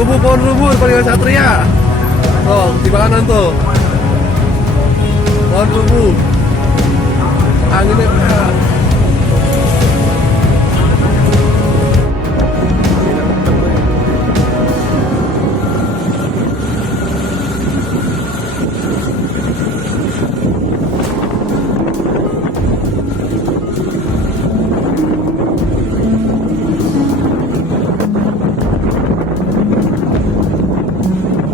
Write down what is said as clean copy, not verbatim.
pohon rubuh paling satria. Tuh, di kanan tuh. Pohon rubuh. Anginnya